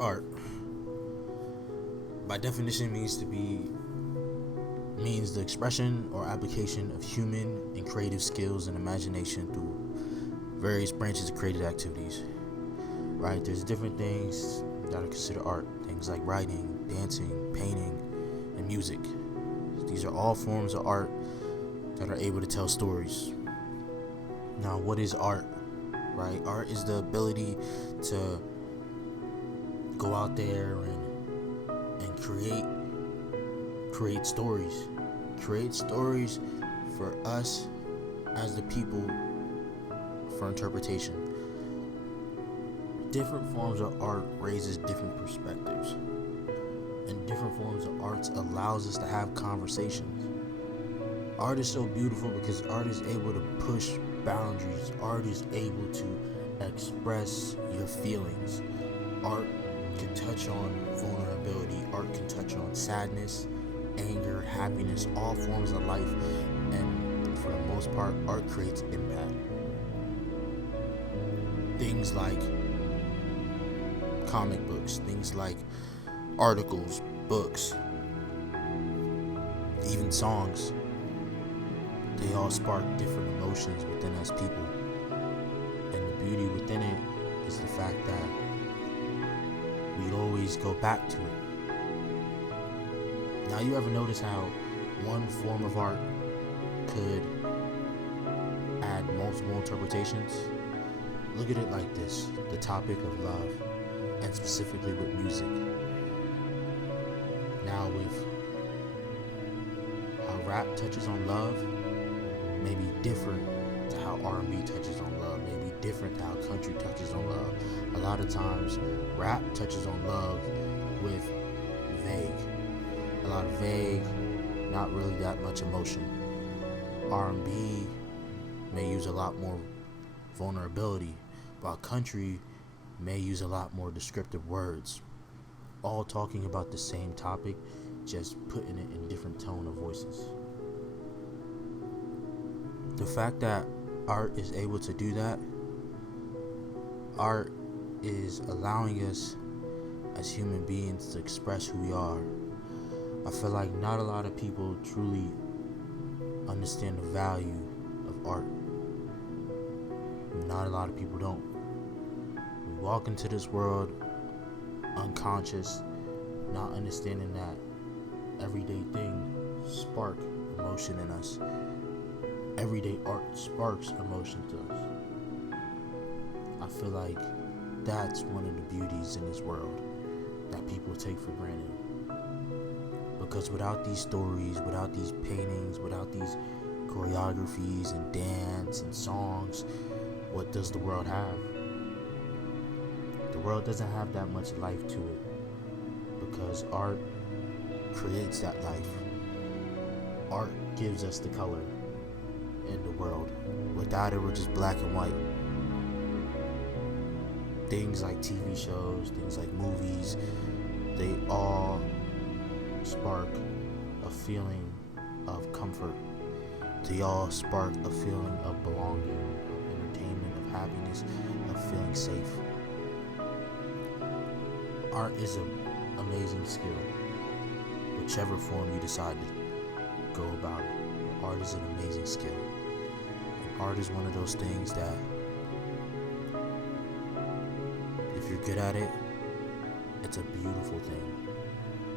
Art, by definition, means the expression or application of human and creative skills and imagination through various branches of creative activities. Right? There's different things that are considered art. Things like writing, dancing, painting, and music. These are all forms of art that are able to tell stories. Now, what is art? Right? Art is the ability to go out there and create stories. Create stories for us as the people for interpretation. Different forms of art raises different perspectives. And different forms of arts allows us to have conversations. Art is so beautiful because art is able to push boundaries. Art is able to express your feelings. Art can touch on vulnerability. Art can touch on sadness, anger, happiness, all forms of life. And for the most part, art creates impact. Things like comic books, things like articles, books, even songs, they all spark different emotions within us people. And the beauty within it is the fact that we always go back to it. Now, you ever notice how one form of art could add multiple interpretations? Look at it like this: the topic of love, and specifically with music. Now, with how rap touches on love, may be different to how R&B touches on love, may be different to how country touches on love. A lot of times, rap touches on love with a lot of vague, not really that much emotion. R&B may use a lot more vulnerability, while country may use a lot more descriptive words, all talking about the same topic, just putting it in different tone of voices. The fact that art is able to do that, art is allowing us as human beings to express who we are. I feel like not a lot of people truly understand the value of art. Not a lot of people don't. We walk into this world unconscious, not understanding that everyday things spark emotion in us. Everyday art sparks emotion to us. I feel like that's one of the beauties in this world that people take for granted. Because without these stories, without these paintings, without these choreographies and dance and songs, what does the world have? The world doesn't have that much life to it, because art creates that life. Art gives us the color in the world. Without it, we're just black and white. Things like TV shows, things like movies, they all spark a feeling of comfort. They all spark a feeling of belonging, of entertainment, of happiness, of feeling safe. Art is an amazing skill, whichever form you decide to go about it. But art is an amazing skill. And art is one of those things that, if you're good at it, it's a beautiful thing.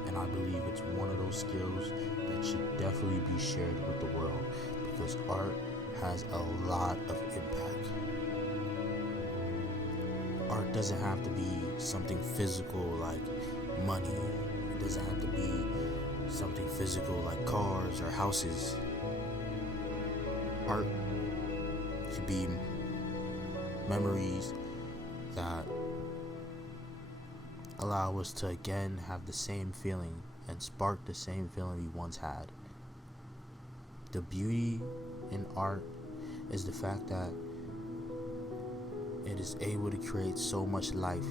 And I believe it's one of those skills that should definitely be shared with the world, because art has a lot of impact. Art doesn't have to be something physical like money. It doesn't have to be something physical like cars or houses. Art could be memories that allow us to again have the same feeling and spark the same feeling we once had. The beauty in art is the fact that it is able to create so much life.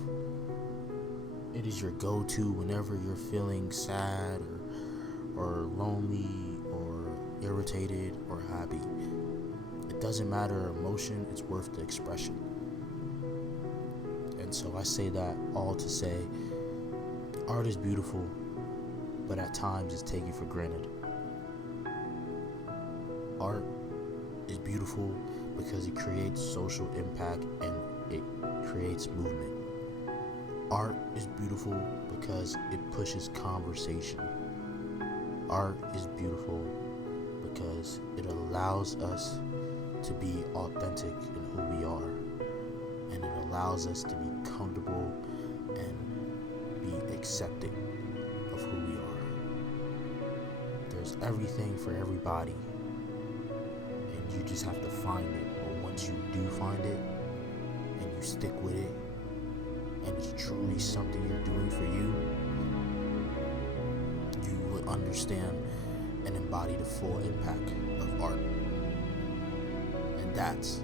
It is your go-to whenever you're feeling sad or lonely or irritated or happy. It doesn't matter emotion, it's worth the expression. And so I say that all to say Art is beautiful, but at times it's taken for granted. Art is beautiful because it creates social impact and it creates movement. Art is beautiful because it pushes conversation. Art is beautiful because it allows us to be authentic in who we are, and it allows us to be comfortable and be accepting of who we are. There's everything for everybody, and you just have to find it. But once you do find it and you stick with it, and it's truly something you're doing for you, you will understand and embody the full impact of art. And that's